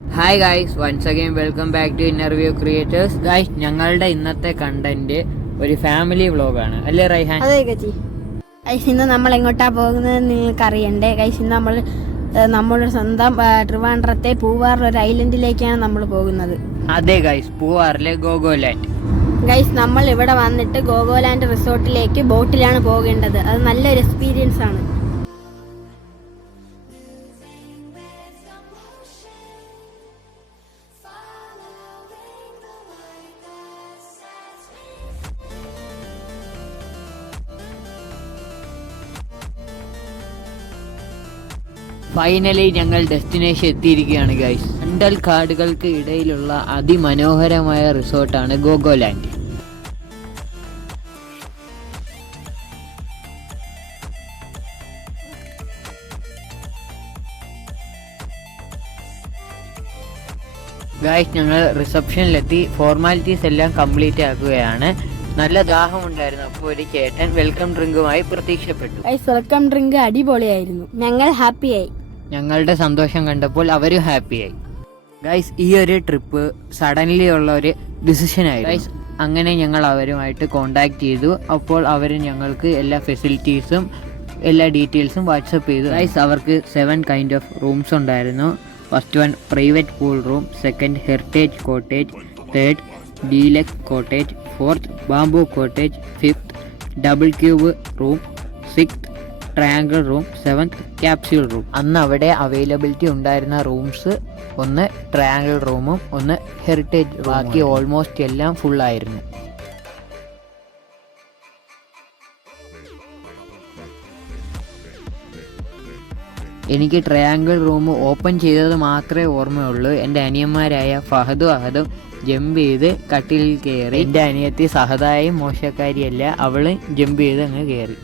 Hi guys once again welcome back to interview creators guys ഞങ്ങളുടെ ഇന്നത്തെ content ഒരു family വ്ളോഗാണ് അല്ലേ റൈഹാൻ അതെ കച്ചി ഗൈസ് ഇന്ന് നമ്മൾ എങ്ങോട്ടാ പോകുന്നത് നിങ്ങൾക്ക് അറിയണ്ടേ ഗൈസ് ഇന്ന് നമ്മൾ നമ്മുടെ സ്വന്തം ട്രിവാൻഡ്രത്തെ പൂവാർ ഒരു ഐലൻഡിലേക്കാണ് നമ്മൾ പോകുന്നത്. അതെ ഗൈസ് പൂവാറിലെ ഗോഗോലാൻഡ്. ഗൈസ് നമ്മൾ ഇവിടെ വന്നിട്ട് ഗോഗോലാൻഡ് റിസോർട്ടിലേക്ക് ബോട്ടിലാണ് പോകേണ്ടത്. അത് നല്ലൊരു എക്സ്പീരിയൻസ് ആണ്. ഫൈനലി ഞങ്ങൾ ഡെസ്റ്റിനേഷൻ എത്തിയിരിക്കുകയാണ് ഗൈസ് അണ്ടൽ കാടുകൾക്ക് ഇടയിലുള്ള അതിമനോഹരമായ റിസോർട്ടാണ് ഗോഗോലാൻഡ് ഗായ്സ് ഞങ്ങൾ റിസപ്ഷനിലെത്തി ഫോർമാലിറ്റീസ് എല്ലാം കംപ്ലീറ്റ് ആക്കുകയാണ്. നല്ല ദാഹമുണ്ടായിരുന്നു അപ്പോൾ ഒരു ചേട്ടൻ വെൽക്കം ഡ്രിങ്കുമായി പ്രതീക്ഷപ്പെട്ടു ഗൈസ് വെൽക്കം ഡ്രിങ്ക് അടിപൊളിയായിരുന്നു. ഞങ്ങൾ ഹാപ്പിയായി ഞങ്ങളുടെ സന്തോഷം കണ്ടപ്പോൾ അവരും ഹാപ്പിയായി ഗൈസ് ഈ ഒരു ട്രിപ്പ് സഡൻലി ഉള്ള ഒരു ഡിസിഷൻ ആയി ഗൈസ് അങ്ങനെ ഞങ്ങൾ അവരുമായിട്ട് കോണ്ടാക്ട് ചെയ്തു. അപ്പോൾ അവർ ഞങ്ങൾക്ക് എല്ലാ ഫെസിലിറ്റീസും എല്ലാ ഡീറ്റെയിൽസും വാട്സപ്പ് ചെയ്തു. ഗൈസ് അവർക്ക് സെവൻ കൈൻഡ് ഓഫ് റൂംസ് ഉണ്ടായിരുന്നു. First one private pool room second heritage cottage third deluxe cottage fourth bamboo cottage fifth double cube room six triangle room seventh capsule room അന്ന് അവിടെ അവൈലബിലിറ്റി ഉണ്ടായിരുന്ന rooms ഒന്ന് triangle റൂമും ഒന്ന് heritage ബാക്കി almost എല്ലാം full ആയിരുന്നു. എനിക്ക് ട്രയാങ്കിൾ റൂം ഓപ്പൺ ചെയ്തത് മാത്രമേ ഓർമ്മയുള്ളൂ. എന്റെ അനിയന്മാരായ ഫഹദും അഹദും ജമ്പ് ചെയ്ത് കട്ടിലിൽ കയറി. എന്റെ അനിയത്തി സഹതായും മോശക്കാരിയല്ല. അവൾ ജമ്പ് ചെയ്ത് അങ്ങ് കയറി.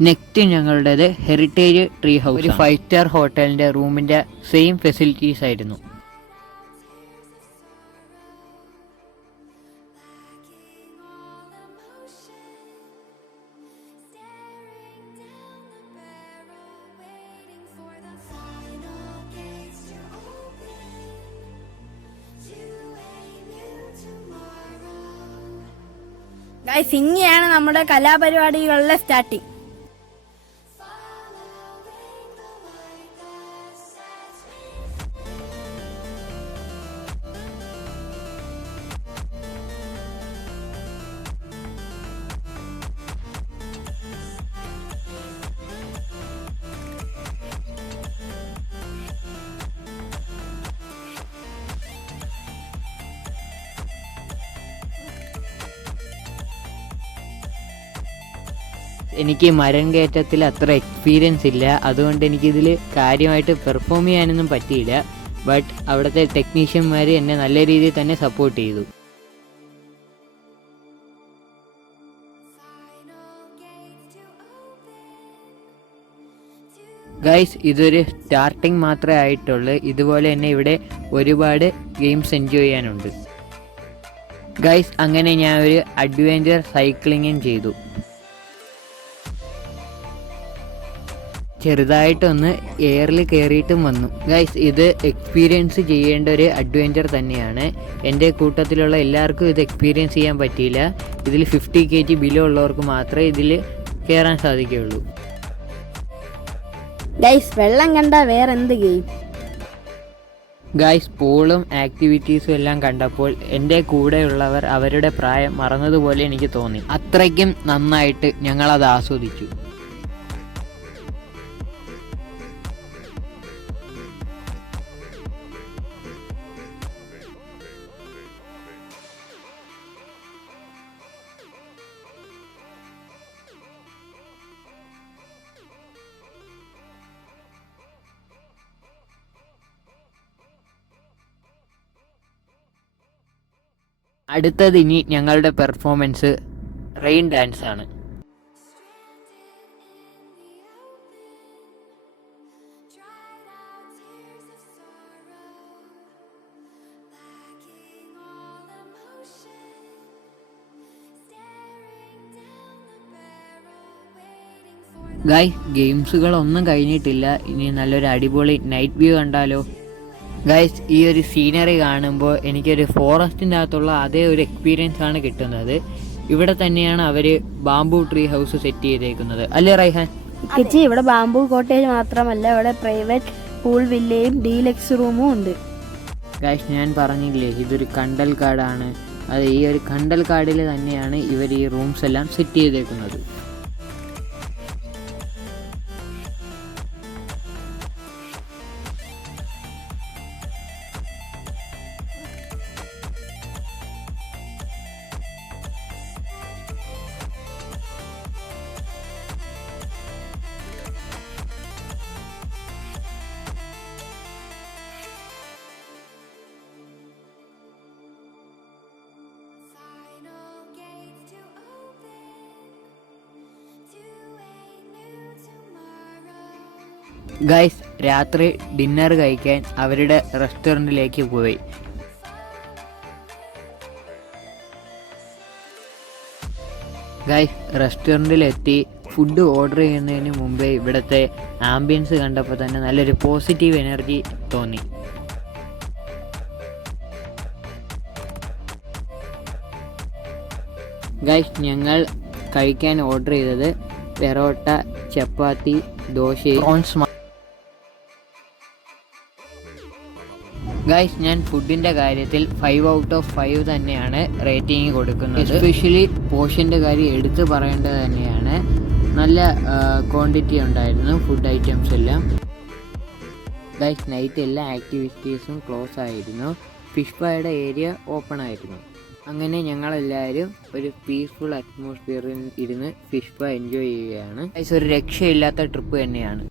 നെക്സ്റ്റ് ഞങ്ങളുടേത് ഹെറിറ്റേജ് ട്രീ ഹൗസ് ഒരു ഫൈവ് സ്റ്റാർ ഹോട്ടലിന്റെ റൂമിന്റെ സെയിം ഫെസിലിറ്റീസ് ആയിരുന്നു. ഗൈസ് ഇങ്ങനെയാണ് നമ്മുടെ കലാപരിപാടികളുടെ സ്റ്റാർട്ടിങ് എനിക്ക് മരം കയറ്റത്തിൽ അത്ര എക്സ്പീരിയൻസ് ഇല്ല. അതുകൊണ്ട് എനിക്കിതിൽ കാര്യമായിട്ട് പെർഫോം ചെയ്യാനൊന്നും പറ്റിയില്ല. ബട്ട് അവിടുത്തെ ടെക്നീഷ്യന്മാർ എന്നെ നല്ല രീതിയിൽ തന്നെ സപ്പോർട്ട് ചെയ്തു. ഗൈസ് ഇതൊരു സ്റ്റാർട്ടിങ് മാത്രമേ ആയിട്ടുള്ളൂ. ഇതുപോലെ തന്നെ ഇവിടെ ഒരുപാട് ഗെയിംസ് എൻജോയ് ചെയ്യാനുണ്ട്. ഗൈസ് അങ്ങനെ ഞാൻ ഒരു അഡ്വഞ്ചർ സൈക്ലിങ്ങും ചെയ്തു. ചെറുതായിട്ടൊന്ന് എയറിൽ കയറിയിട്ടും വന്നു. ഗൈസ് ഇത് എക്സ്പീരിയൻസ് ചെയ്യേണ്ട ഒരു അഡ്വഞ്ചർ തന്നെയാണ്. എന്റെ കൂട്ടത്തിലുള്ള എല്ലാവർക്കും ഇത് എക്സ്പീരിയൻസ് ചെയ്യാൻ പറ്റിയില്ല. ഇതിൽ ഫിഫ്റ്റി കെ ജി ബിലോ ഉള്ളവർക്ക് മാത്രമേ ഇതിൽ കയറാൻ സാധിക്കുകയുള്ളൂ. ഗൈസ് വെള്ളം കണ്ട വേറെന്ത് ഗെയിം ഗൈസ് പൂളും ആക്ടിവിറ്റീസും എല്ലാം കണ്ടപ്പോൾ എന്റെ കൂടെയുള്ളവർ അവരുടെ പ്രായം മറന്നതുപോലെ എനിക്ക് തോന്നി. അത്രയ്ക്കും നന്നായിട്ട് ഞങ്ങളത് ആസ്വദിച്ചു. അടുത്തത് ഇനി ഞങ്ങളുടെ പെർഫോമൻസ് റെയിൻ ഡാൻസ് ആണ്. ഗായ് ഗെയിംസുകളൊന്നും കഴിഞ്ഞിട്ടില്ല. ഇനി നല്ലൊരു അടിപൊളി നൈറ്റ് വ്യൂ കണ്ടാലോ. ഗൈസ് ഈ ഒരു സീനറി കാണുമ്പോൾ എനിക്കൊരു ഫോറസ്റ്റിന്റെ അകത്തുള്ള അതേ ഒരു എക്സ്പീരിയൻസ് ആണ് കിട്ടുന്നത്. ഇവിടെ തന്നെയാണ് അവർ ബാംബു ട്രീ ഹൗസ് സെറ്റ് ചെയ്തേക്കുന്നത്. അല്ലേ റൈഹാൻ? കിച്ചി ഇവിടെ ബാംബു കോട്ടേജ് മാത്രമല്ല ഇവിടെ പ്രൈവറ്റ് പൂൾ വില്ലയും ഡീലക്സ് റൂമും ഉണ്ട്. ഗൈസ് ഞാൻ പറഞ്ഞില്ലേ ഇതൊരു കണ്ടൽ കാടാണ്. അത് ഈ ഒരു കണ്ടൽ കാടിൽ തന്നെയാണ് ഇവർ ഈ റൂംസ് എല്ലാം സെറ്റ് ചെയ്തേക്കുന്നത്. ഗൈസ് രാത്രി ഡിന്നർ കഴിക്കാൻ അവരുടെ റെസ്റ്റോറന്റിലേക്ക് പോയി. ഗൈസ് റെസ്റ്റോറന്റിലെത്തി ഫുഡ് ഓർഡർ ചെയ്യുന്നതിന് മുമ്പേ ഇവിടുത്തെ ആംബിയൻസ് കണ്ടപ്പോൾ തന്നെ നല്ലൊരു പോസിറ്റീവ് എനർജി തോന്നി. ഗൈസ് ഞങ്ങൾ കഴിക്കാൻ ഓർഡർ ചെയ്തത് പെറോട്ട ചപ്പാത്തി ദോശ ഗൈസ് ഞാൻ ഫുഡിന്റെ കാര്യത്തിൽ ഫൈവ് ഔട്ട് ഓഫ് ഫൈവ് തന്നെയാണ് റേറ്റിംഗ് കൊടുക്കുന്നത്. എസ്പെഷ്യലി പോഷന്റെ കാര്യം എടുത്തു പറയേണ്ടത് തന്നെയാണ്. നല്ല ക്വാണ്ടിറ്റി ഉണ്ടായിരുന്നു ഫുഡ് ഐറ്റംസ് എല്ലാം. ഗൈസ് നൈറ്റ് എല്ലാ ആക്ടിവിറ്റീസും ക്ലോസ് ആയിരുന്നു. ഫിഷ് ഫ്രൈയുടെ ഏരിയ ഓപ്പൺ ആയിരുന്നു. അങ്ങനെ ഞങ്ങളെല്ലാവരും ഒരു പീസ്ഫുൾ അറ്റ്മോസ്ഫിയറിൽ ഇരുന്ന് ഫിഷ് ഫ്രൈ എൻജോയ് ചെയ്യുകയാണ്. ഗൈസ് ഒരു രക്ഷയില്ലാത്ത ട്രിപ്പ് തന്നെയാണ്.